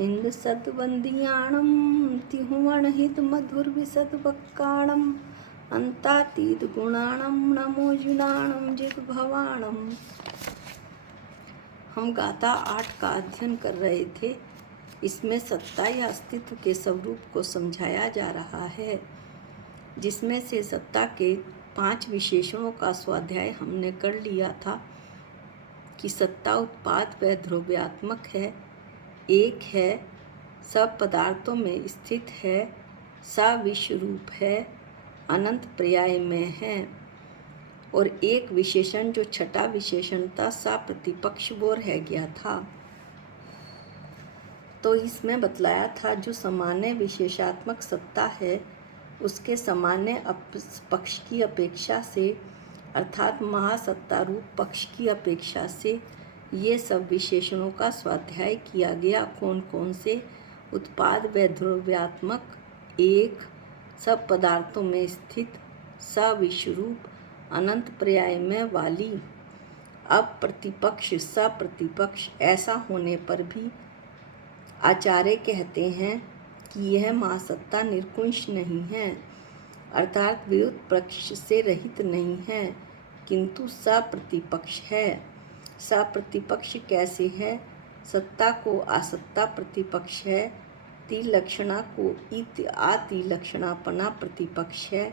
इंद सतवंदियाणम तिहुवण हित मधुर विसद वक्काणम अंतातीत गुणाणम नमो जुनाणम जित भवाणम। हम गाथा 8 का अध्ययन कर रहे थे। इसमें सत्ता या अस्तित्व के स्वरूप को समझाया जा रहा है, जिसमें से सत्ता के 5 विशेषणों का स्वाध्याय हमने कर लिया था कि सत्ता उत्पाद व द्रव्यात्मक है, एक है, सब पदार्थों में स्थित है, सविश्वरूप है, अनंत पर्याय में है। और एक विशेषण जो छठा विशेषण था सप्रतिपक्ष वो रह गया था। तो इसमें बतलाया था जो सामान्य विशेषात्मक सत्ता है उसके सामान्य पक्ष की अपेक्षा से अर्थात महासत्ता रूप पक्ष की अपेक्षा से ये सब विशेषणों का स्वाध्याय किया गया। कौन कौन से? उत्पाद व द्रव्यात्मक, एक, सब पदार्थों में स्थित, सविश्वरूप, अनंत पर्याय में वाली। अब प्रतिपक्ष सप्रतिपक्ष ऐसा होने पर भी आचार्य कहते हैं कि यह महासत्ता निर्कुंश नहीं है, अर्थात विरुद्ध पक्ष से रहित नहीं है, किंतु सप्रतिपक्ष है। सप्रतिपक्ष कैसे है? सत्ता को असत्ता प्रतिपक्ष है, त्रिलक्षणा को अतिलक्षणापना प्रतिपक्ष है,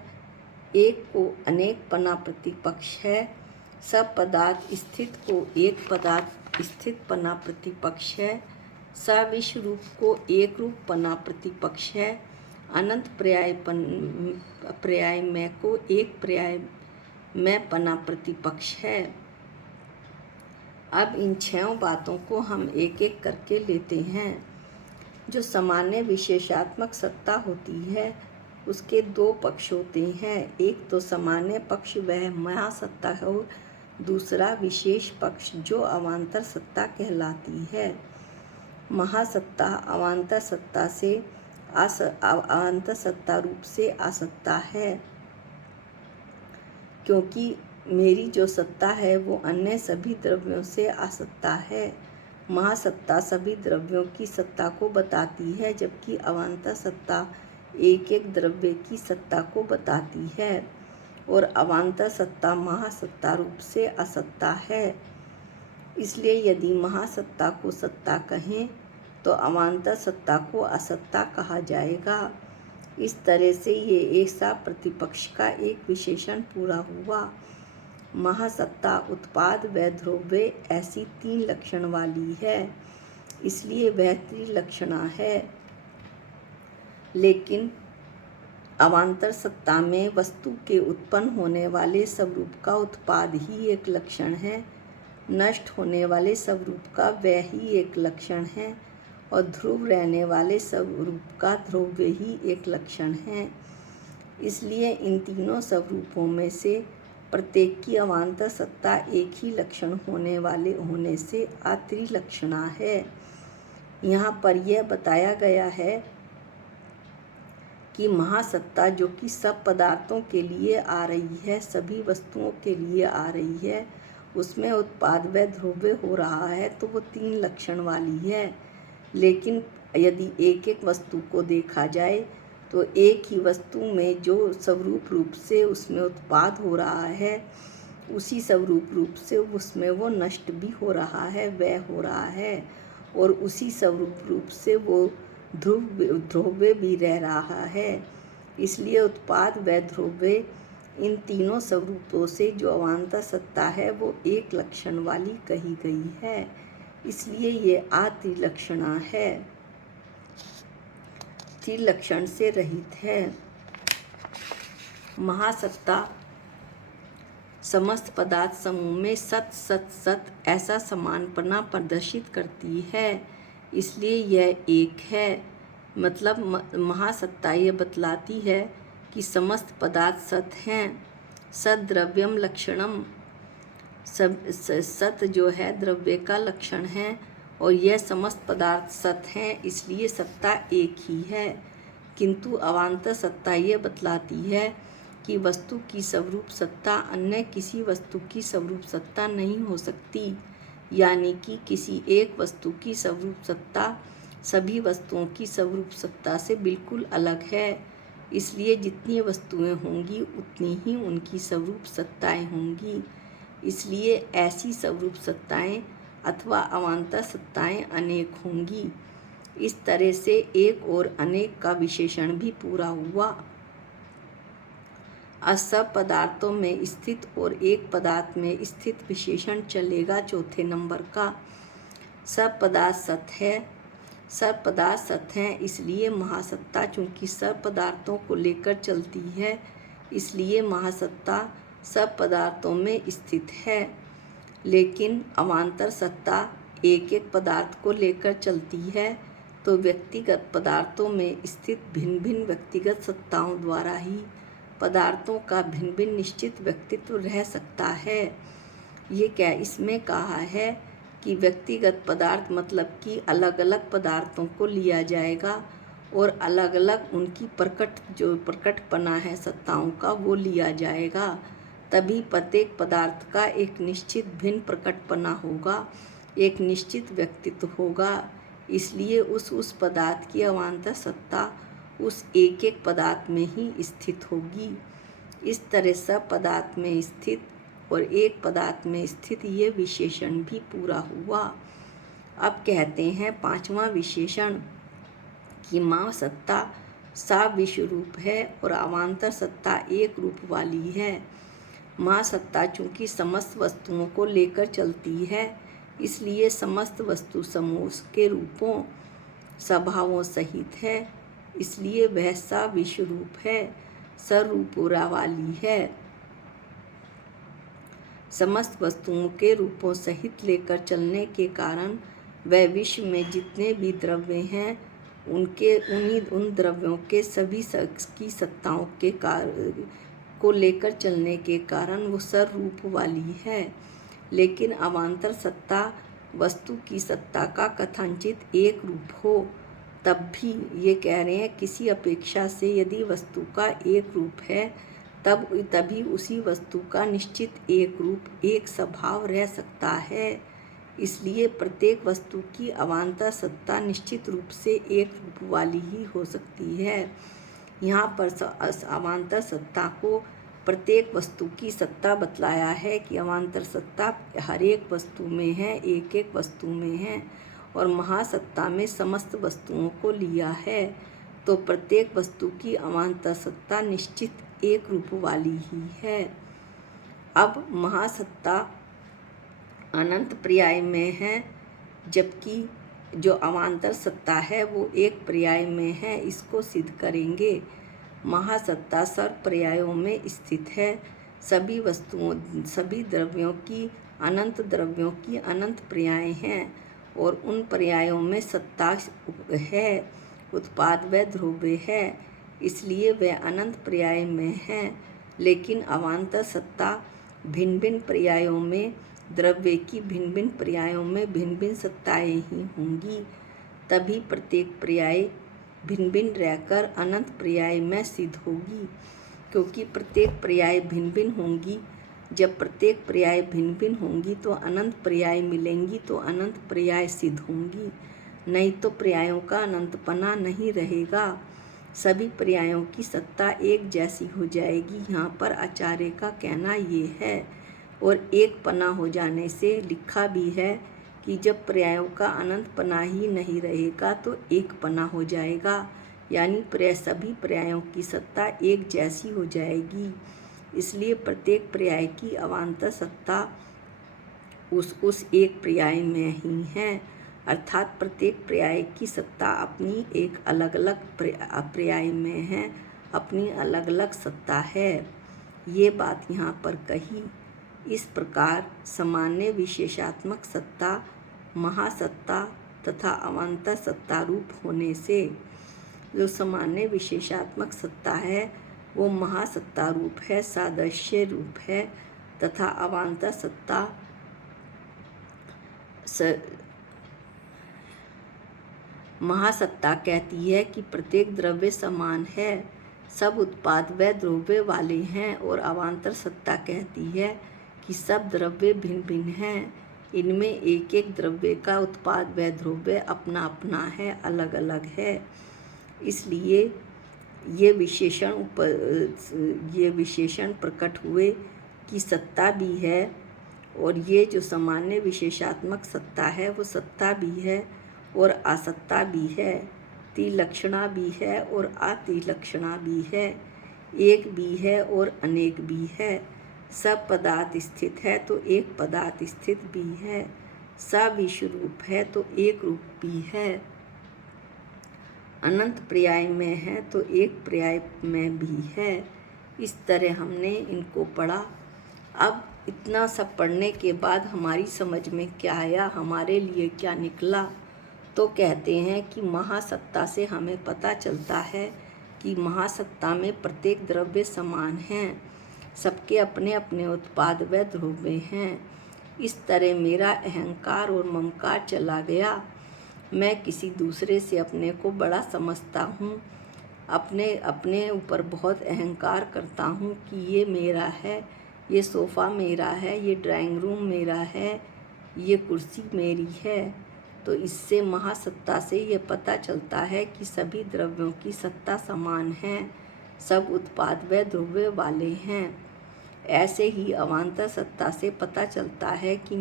एक को अनेकपना प्रतिपक्ष है, सब पदार्थ स्थित को एक पदार्थ स्थितपना प्रतिपक्ष है, सविश्व रूप को एक रूपपना प्रतिपक्ष है, अनंत पर्याय में को एक पर्याय में पना प्रतिपक्ष है। अब इन 6 बातों को हम एक एक करके लेते हैं। जो सामान्य विशेषात्मक सत्ता होती है उसके 2 पक्ष होते हैं। एक तो सामान्य पक्ष वह महासत्ता है और दूसरा विशेष पक्ष जो अवान्तर सत्ता कहलाती है। महासत्ता अवान्तर सत्ता से अवान्तर सत्ता रूप से असत्ता है, क्योंकि मेरी जो सत्ता है वो अन्य सभी द्रव्यों से असत्ता है। महासत्ता सभी द्रव्यों की सत्ता को बताती है, जबकि अवान्तर सत्ता एक एक द्रव्य की सत्ता को बताती है और अवान्तर सत्ता महासत्ता रूप से असत्ता है। इसलिए यदि महासत्ता को सत्ता कहें तो अवान्तर सत्ता को असत्ता कहा जाएगा। इस तरह से ये एक सा प्रतिपक्ष का एक विशेषण पूरा हुआ। महासत्ता उत्पाद व द्रव्य ऐसी 3 लक्षण वाली है, इसलिए वह त्रिलक्षणा है। लेकिन अवान्तर सत्ता में वस्तु के उत्पन्न होने वाले स्वरूप का उत्पाद ही एक लक्षण है, नष्ट होने वाले स्वरूप का वह ही एक लक्षण है और ध्रुव रहने वाले स्वरूप का द्रव्य ही एक लक्षण है। इसलिए इन तीनों स्वरूपों में से प्रत्येक की अवान्तर सत्ता एक ही लक्षण होने से त्रिलक्षणा है। यहाँ पर यह बताया गया है कि महासत्ता जो कि सब पदार्थों के लिए आ रही है, सभी वस्तुओं के लिए आ रही है, उसमें उत्पाद व द्रव्य हो रहा है तो वो 3 लक्षण वाली है। लेकिन यदि एक एक वस्तु को देखा जाए तो एक ही वस्तु में जो स्वरूप रूप से उसमें उत्पाद हो रहा है उसी स्वरूप रूप से उसमें वो नष्ट भी हो रहा है, वह हो रहा है, और उसी स्वरूप रूप से वो द्रव्य भी रह रहा है। इसलिए उत्पाद व द्रव्य इन तीनों स्वरूपों से जो अवान्तर सत्ता है वो एक लक्षण वाली कही गई है, इसलिए ये त्रिलक्षणा है, त्रिलक्षण से रहित है। महासत्ता समस्त पदार्थ समूह में सत सत सत ऐसा समानपना प्रदर्शित करती है, इसलिए यह एक है। मतलब महासत्ता ये बतलाती है कि समस्त पदार्थ सत हैं। सत द्रव्यम लक्षणम, सत जो है द्रव्य का लक्षण है और यह समस्त पदार्थ सत हैं, इसलिए सत्ता एक ही है। किंतु अवान्तर सत्ता ये बतलाती है कि वस्तु की स्वरूप सत्ता अन्य किसी वस्तु की स्वरूप सत्ता नहीं हो सकती, यानी कि किसी एक वस्तु की स्वरूप सत्ता सभी वस्तुओं की स्वरूप सत्ता से बिल्कुल अलग है। इसलिए जितनी वस्तुएं होंगी उतनी ही उनकी स्वरूप सत्ताएं होंगी। इसलिए ऐसी स्वरूप सत्ताएं अथवा अवान्तर सत्ताएं अनेक होंगी। इस तरह से एक और अनेक का विशेषण भी पूरा हुआ। सब पदार्थों में स्थित और एक पदार्थ में स्थित विशेषण चलेगा चौथे नंबर का। सब पदार्थ सत है। सब पदार्थ सत हैं, इसलिए महासत्ता चूंकि सब पदार्थों को लेकर चलती है, इसलिए महासत्ता सब पदार्थों में स्थित है। लेकिन अवान्तर सत्ता एक एक पदार्थ को लेकर चलती है, तो व्यक्तिगत पदार्थों में स्थित भिन्न भिन्न व्यक्तिगत सत्ताओं द्वारा ही पदार्थों का भिन्न भिन्न निश्चित व्यक्तित्व रह सकता है। ये क्या इसमें कहा है कि व्यक्तिगत पदार्थ मतलब कि अलग अलग पदार्थों को लिया जाएगा और अलग अलग उनकी प्रकटपना है सत्ताओं का वो लिया जाएगा, तभी प्रत्येक पदार्थ का एक निश्चित भिन्न प्रकटपना होगा, एक निश्चित व्यक्तित्व होगा। इसलिए उस पदार्थ की अवान्तर सत्ता उस एक एक पदार्थ में ही स्थित होगी। इस तरह सब पदार्थ में स्थित और एक पदार्थ में स्थित ये विशेषण भी पूरा हुआ। अब कहते हैं पांचवा विशेषण कि महासत्ता साविश्व रूप है और अवान्तर सत्ता एक रूप वाली है। महासत्ता चूंकि समस्त वस्तुओं को लेकर चलती है, इसलिए समस्त वस्तु समूह के रूपों स्वभावों सहित है, इसलिए वह साविश्व रूप है, सर्वरूपोरा वाली है। समस्त वस्तुओं के रूपों सहित लेकर चलने के कारण वह विश्व में जितने भी द्रव्य हैं उन द्रव्यों के सभी की सत्ताओं के को लेकर चलने के कारण वो सर्वरूप वाली है। लेकिन अवान्तर सत्ता वस्तु की सत्ता का कथनचित एक रूप हो, तब भी ये कह रहे हैं किसी अपेक्षा से यदि वस्तु का एक रूप है तभी उसी वस्तु का निश्चित एक रूप एक स्वभाव रह सकता है। इसलिए प्रत्येक वस्तु की अवान्तर सत्ता निश्चित रूप से एक रूप वाली ही हो सकती है। यहाँ पर अवान्तर सत्ता को प्रत्येक वस्तु की सत्ता बतलाया है कि अवान्तर सत्ता हर एक वस्तु में है, एक एक वस्तु में है, और महासत्ता में समस्त वस्तुओं को लिया है, तो प्रत्येक वस्तु की अवान्तर सत्ता निश्चित एक रूप वाली ही है। अब महासत्ता अनंत पर्याय में है, जबकि जो अवान्तर सत्ता है वो एक पर्याय में है। इसको सिद्ध करेंगे। महासत्ता सर्व पर्यायों में स्थित है। सभी द्रव्यों की अनंत पर्याय हैं और उन पर्यायों में सत्ता है, उत्पाद व ध्रुव्य है, इसलिए वे अनंत पर्याय में हैं। लेकिन अवान्तर सत्ता भिन्न भिन्न पर्यायों में द्रव्य की भिन्न भिन्न पर्यायों में भिन्न भिन्न सत्ताएं ही होंगी, तभी प्रत्येक पर्याय भिन्न भिन्न रहकर अनंत पर्याय में सिद्ध होगी। क्योंकि प्रत्येक पर्याय भिन्न भिन्न होंगी, जब प्रत्येक पर्याय भिन्न भिन्न होंगी तो अनंत पर्याय मिलेंगी, तो अनंत पर्याय सिद्ध होंगी, नहीं तो पर्यायों का अनंतपना नहीं रहेगा। सभी पर्यायों की सत्ता एक जैसी हो जाएगी, यहाँ पर आचार्य का कहना ये है। और एक पना हो जाने से लिखा भी है कि जब पर्यायों का अनंत पना ही नहीं रहेगा तो एक पना हो जाएगा, यानी सभी पर्यायों की सत्ता एक जैसी हो जाएगी। इसलिए प्रत्येक पर्याय की अवान्तर सत्ता उस एक पर्याय में ही है, अर्थात प्रत्येक पर्याय की सत्ता अपनी एक अलग अलग पर्याय में है, अपनी अलग अलग सत्ता है। ये बात यहाँ पर कही। इस प्रकार सामान्य विशेषात्मक सत्ता महासत्ता तथा अवान्तर सत्ता रूप होने से जो सामान्य विशेषात्मक सत्ता है वो महासत्ता रूप है, सादृश्य रूप है, तथा अवान्तर सत्ता महासत्ता कहती है कि प्रत्येक द्रव्य समान है, सब उत्पाद व द्रव्य वाले हैं, और अवान्तर सत्ता कहती है कि सब द्रव्य भिन्न भिन्न हैं। इनमें एक एक द्रव्य का उत्पाद व ध्रुव्य अपना अपना है, अलग अलग है। इसलिए ये विशेषण प्रकट हुए कि सत्ता भी है, और ये जो सामान्य विशेषात्मक सत्ता है वो सत्ता भी है और असत्ता भी है, तिलक्षणा भी है और अतिलक्षणा भी है, एक भी है और अनेक भी है, सब पदार्थ स्थित है तो एक पदार्थ स्थित भी है, सविश्वरूप है तो एक रूप भी है, अनंत पर्याय में है तो एक पर्याय में भी है। इस तरह हमने इनको पढ़ा। अब इतना सब पढ़ने के बाद हमारी समझ में क्या आया, हमारे लिए क्या निकला, तो कहते हैं कि महासत्ता से हमें पता चलता है कि महासत्ता में प्रत्येक द्रव्य समान हैं, सबके अपने अपने उत्पाद व ध्रुव्य हैं। इस तरह मेरा अहंकार और ममकार चला गया। मैं किसी दूसरे से अपने को बड़ा समझता हूँ, अपने ऊपर बहुत अहंकार करता हूँ कि ये मेरा है, ये सोफ़ा मेरा है, ये ड्राइंग रूम मेरा है, ये कुर्सी मेरी है। तो इससे महासत्ता से ये पता चलता है कि सभी द्रव्यों की सत्ता समान है, सब उत्पाद व ध्रुव्य वाले हैं। ऐसे ही अवान्तर सत्ता से पता चलता है कि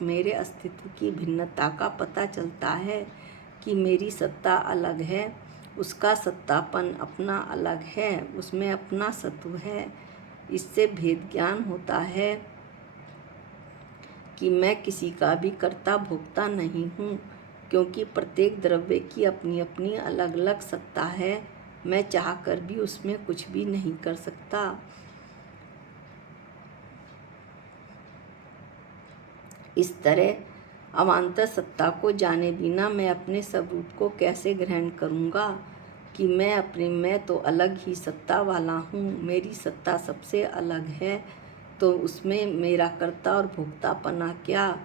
मेरे अस्तित्व की भिन्नता का पता चलता है कि मेरी सत्ता अलग है, उसका सत्तापन अपना अलग है, उसमें अपना सत्व है। इससे भेद ज्ञान होता है कि मैं किसी का भी कर्ता भोक्ता नहीं हूँ, क्योंकि प्रत्येक द्रव्य की अपनी अपनी अलग अलग सत्ता है। मैं चाहकर भी उसमें कुछ भी नहीं कर सकता। इस तरह अवान्तर सत्ता को जाने बिना मैं अपने स्वरूप को कैसे ग्रहण करूँगा कि मैं तो अलग ही सत्ता वाला हूँ, मेरी सत्ता सबसे अलग है, तो उसमें मेरा कर्ता और भोक्तापना क्या,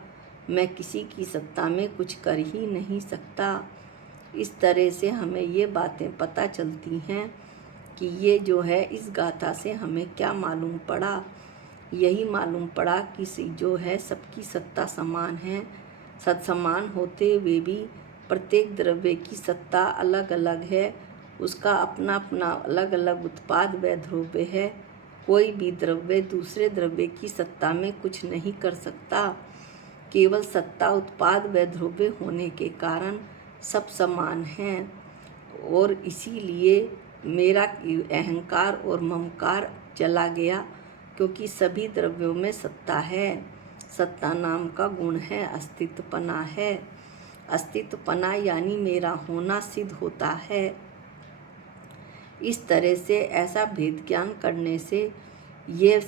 मैं किसी की सत्ता में कुछ कर ही नहीं सकता। इस तरह से हमें ये बातें पता चलती हैं कि ये जो है, इस गाथा से हमें क्या मालूम पड़ा, यही मालूम पड़ा कि जो है सबकी सत्ता समान है। समान होते हुए भी प्रत्येक द्रव्य की सत्ता अलग अलग है, उसका अपना अपना अलग अलग उत्पाद व ध्रुव्य है। कोई भी द्रव्य दूसरे द्रव्य की सत्ता में कुछ नहीं कर सकता। केवल सत्ता उत्पाद व ध्रुव्य होने के कारण सब समान हैं, और इसीलिए मेरा अहंकार और ममकार चला गया, क्योंकि सभी द्रव्यों में सत्ता है। सत्ता नाम का गुण है, अस्तित्वपना है। अस्तित्वपना यानी मेरा होना सिद्ध होता है। इस तरह से ऐसा भेद ज्ञान करने से ये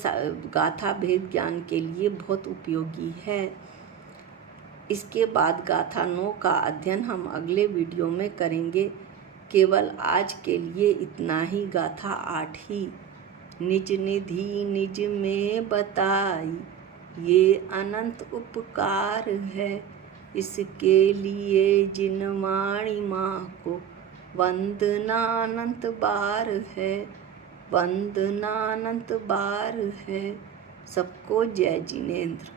गाथा भेद ज्ञान के लिए बहुत उपयोगी है। इसके बाद गाथा 9 का अध्ययन हम अगले वीडियो में करेंगे। केवल आज के लिए इतना ही। गाथा 8 ही। निज निधि निज में बताई, ये अनंत उपकार है, इसके लिए जिन वाणी माँ को वंदना अनंत बार है, वंदना अनंत बार है। सबको जय जिनेंद्र।